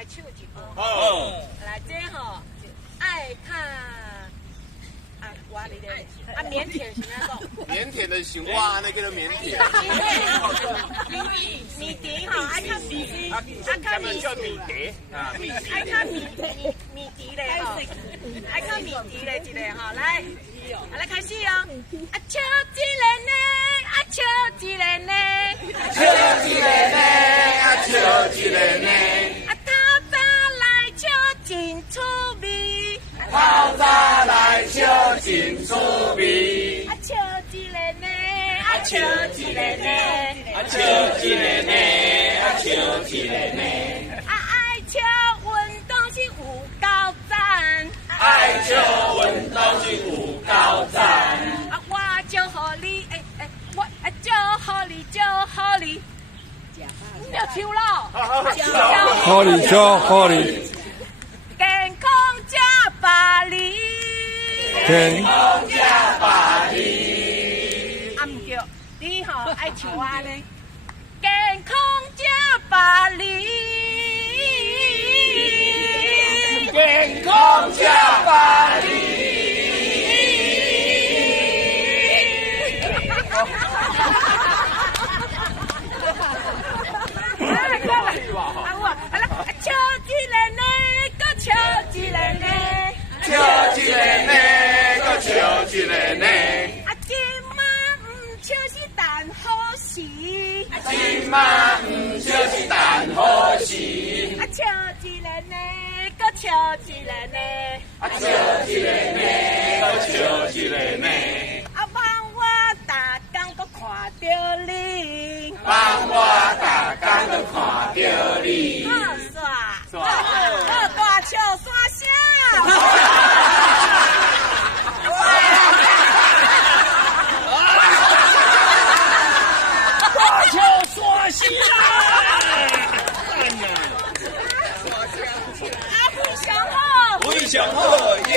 来唱一个。好，来这吼爱看啊，我你咧啊，腼腆是安讲？腼腆的想我，那叫做腼腆。米迪吼，爱看米迪，爱看米叫米蝶啊，爱看米迪咧吼，爱看米迪咧一个吼，来，来开始哦。啊，笑一个呢，啊笑一个呢，笑一个呢，啊笑一个呢，啊透早来笑真趣味，透早来笑真趣味，啊笑一个呢，啊笑一个呢，啊笑一个呢，啊笑一个呢，啊爱笑运动是有够赞，爱笑运动是有够赞，啊我祝福你，我祝福你，祝福你，你要唱咯，好哩，笑好哩，健康加百利，健康加百利，啊唔对，你吼爱唱我呢，健康加百利，健康加百利。笑一个呢，搁笑一个呢，笑一个呢，搁笑一个呢，啊今晚唔笑是但好时，今晚唔笑是但好时，啊笑一个呢，搁笑一个呢，啊笑一个呢，搁笑一个呢，啊望我逐工搁看到你，帮我大家都看到你。好耍，好大笑耍声。大笑耍戏啊！阿富上好，非常好耶！